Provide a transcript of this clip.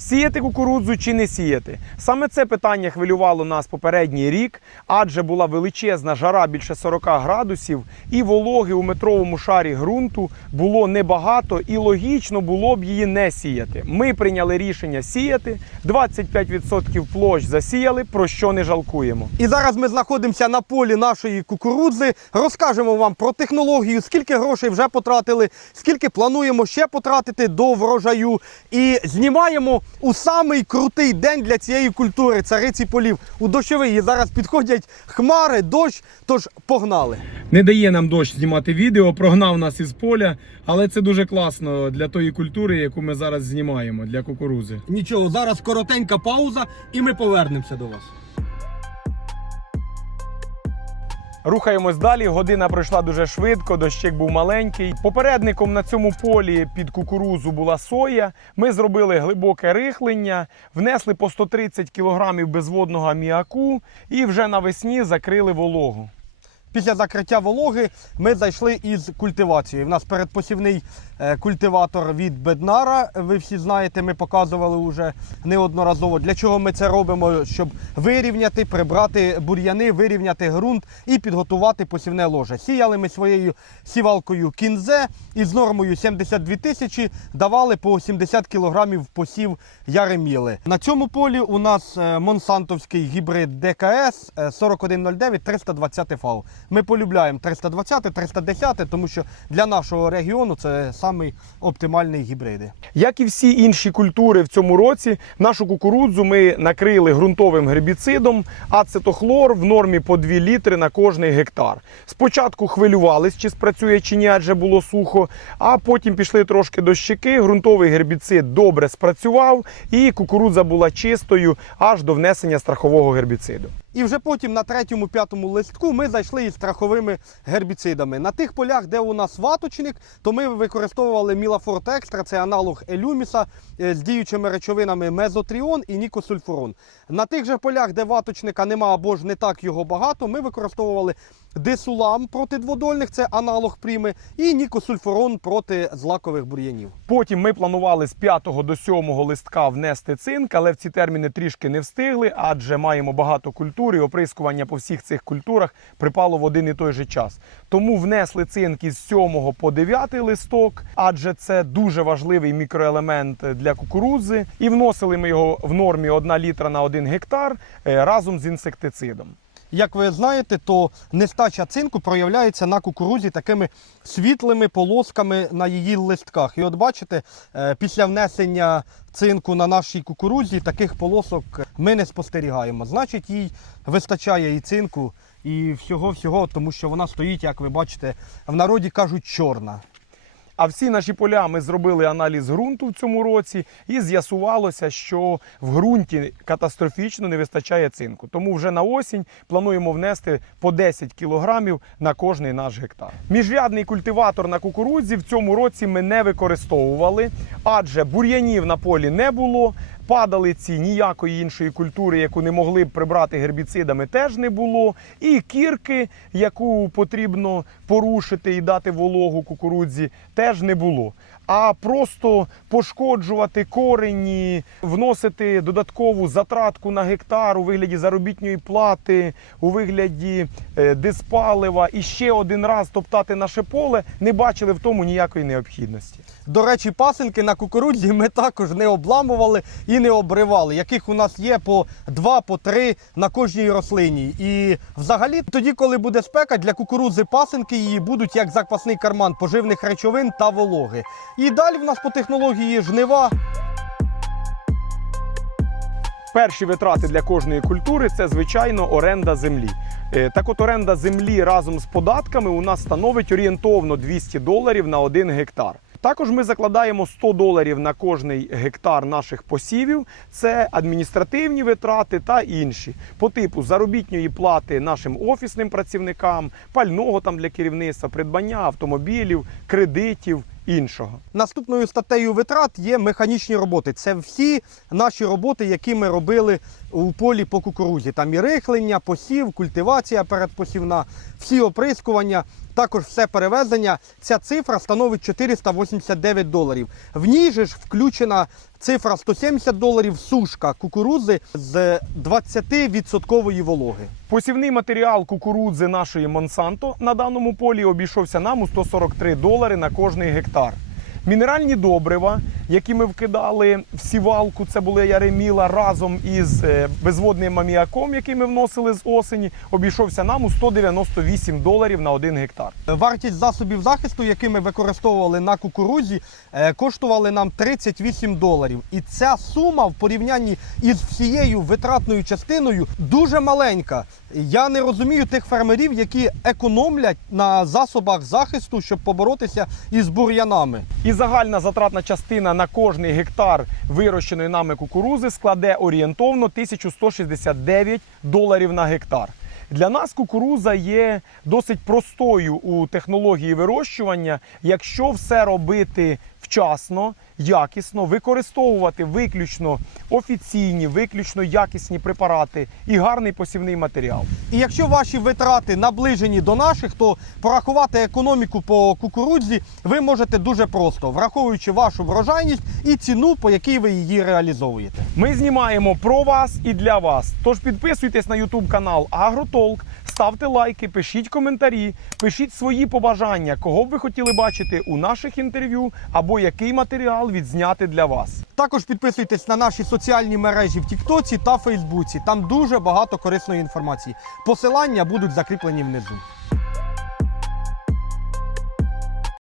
Сіяти кукурудзу чи не сіяти? Саме це питання хвилювало нас попередній рік, адже була величезна жара більше 40 градусів, і вологи у метровому шарі ґрунту було небагато, і логічно було б її не сіяти. Ми прийняли рішення сіяти. 25% площ засіяли, про що не жалкуємо. І зараз ми знаходимося на полі нашої кукурудзи. Розкажемо вам про технологію, скільки грошей вже потратили, скільки плануємо ще потратити до врожаю. І знімаємо у самий крутий день для цієї культури цариці полів у дощовий. І зараз підходять хмари, дощ. Тож погнали. Не дає нам дощ знімати відео, прогнав нас із поля, але це дуже класно для тої культури, яку ми зараз знімаємо для кукурузи. Нічого, зараз коротенька пауза, і ми повернемося до вас. Рухаємось далі. Година пройшла дуже швидко, дощик був маленький. Попередником на цьому полі під кукурузу була соя. Ми зробили глибоке рихлення, внесли по 130 кг безводного аміаку і вже навесні закрили вологу. Після закриття вологи ми зайшли із культивацією. У нас передпосівний е, культиватор від Беднара. Ви всі знаєте, ми показували вже неодноразово. Для чого ми це робимо? Щоб вирівняти, прибрати бур'яни, вирівняти ґрунт і підготувати посівне ложе. Сіяли ми своєю сівалкою кінзе із нормою 72 тисячі давали по 70 кілограмів посів яреміли. На цьому полі у нас е, монсантовський гібрид ДКС е, 4109 320 фау. Ми полюбляємо 320, 310, тому що для нашого регіону це самий оптимальний гібриди. Як і всі інші культури в цьому році, нашу кукурудзу ми накрили ґрунтовим гербіцидом ацетохлор в нормі по 2 літри на кожний гектар. Спочатку хвилювались, чи спрацює чи ні, адже було сухо, а потім пішли трошки дощики. Ґрунтовий гербіцид добре спрацював, і кукурудза була чистою аж до внесення страхового гербіциду. І вже потім на третьому, п'ятому листку ми зайшли із страховими гербіцидами. На тих полях, де у нас ваточник, то ми використовували Мілафорт Екстра, це аналог Елюміса е, з діючими речовинами мезотріон і нікосульфурон. На тих же полях, де ваточника нема або ж не так його багато, ми використовували десулам проти дводольних, це аналог пріми, і нікосульфурон проти злакових бур'янів. Потім ми планували з 5 до 7 листка внести цинк, але в ці терміни трішки не встигли, адже маємо багато культур і оприскування по всіх цих культурах припало в один і той же час. Тому внесли цинк із 7 по 9 листок, адже це дуже важливий мікроелемент для кукурудзи. І вносили ми його в нормі 1 літра на 1 гектар е, разом з інсектицидом. Як ви знаєте, то нестача цинку проявляється на кукурузі такими світлими полосками на її листках. І от бачите, е, після внесення цинку на нашій кукурузі таких полосок ми не спостерігаємо. Значить, їй вистачає і цинку, і всього-всього, тому що вона стоїть, як ви бачите, в народі кажуть, чорна. А всі наші поля ми зробили аналіз ґрунту в цьому році, і з'ясувалося, що в ґрунті катастрофічно не вистачає цинку. Тому вже на осінь плануємо внести по 10 кілограмів на кожний наш гектар. Міжрядний культиватор на кукурудзі в цьому році ми не використовували, адже бур'янів на полі не було. Падалиці ніякої іншої культури, яку не могли б прибрати гербіцидами, теж не було. І кірки, яку потрібно порушити і дати вологу кукурудзі, теж не було. А просто пошкоджувати корені, вносити додаткову затратку на гектар у вигляді заробітної плати, у вигляді е, диспалива і ще один раз топтати наше поле, не бачили в тому ніякої необхідності. До речі, пасинки на кукурудзі ми також не обламували і не обривали, яких у нас є по два, по три на кожній рослині. І взагалі, тоді, коли буде спека, для кукурудзи пасинки її будуть як запасний карман поживних речовин та вологи. І далі в нас по технології жнива. Перші витрати для кожної культури це звичайно оренда землі. Е, Так от оренда землі разом з податками у нас становить орієнтовно 200 доларів на один гектар. Також ми закладаємо 100 доларів на кожний гектар наших посівів. Це адміністративні витрати та інші по типу заробітної плати нашим офісним працівникам, пального там для керівництва, придбання автомобілів, кредитів іншого. Наступною статтею витрат є механічні роботи. Це всі наші роботи, які ми робили у полі по кукурузі. Там і рихлення, посів, культивація передпосівна, всі оприскування, також все перевезення. Ця цифра становить 489 доларів. В ній же ж включена цифра 170 доларів, сушка кукурузи з 20% вологи. Посівний матеріал кукурудзи нашої Монсанто на даному полі обійшовся нам у 143 долари на кожний гектар. Мінеральні добрива, які ми вкидали в сівалку, це були яреміла разом із е, безводним аміаком, який ми вносили з осені, обійшовся нам у 198 доларів на один гектар. Вартість засобів захисту, які ми використовували на кукурузі, е, коштували нам 38 доларів. І ця сума в порівнянні із всією витратною частиною дуже маленька. Я не розумію тих фермерів, які економлять на засобах захисту, щоб поборотися із бур'янами. І загальна затратна частина на кожний гектар вирощеної нами кукурузи складе орієнтовно 1169 доларів на гектар. Для нас кукуруза є досить простою у технології вирощування, якщо все робити вчасно, якісно, використовувати виключно офіційні, виключно якісні препарати і гарний посівний матеріал. І якщо ваші витрати наближені до наших, то порахувати економіку по кукурудзі ви можете дуже просто, враховуючи вашу врожайність і ціну, по якій ви її реалізовуєте. Ми знімаємо про вас і для вас. Тож підписуйтесь на YouTube канал Агротолк, ставте лайки, пишіть коментарі, пишіть свої побажання, кого б ви хотіли бачити у наших інтерв'ю або який матеріал відзняти для вас. Також підписуйтесь на наші соціальні мережі в Тіктоці та Фейсбуці. Там дуже багато корисної інформації. Посилання будуть закріплені внизу.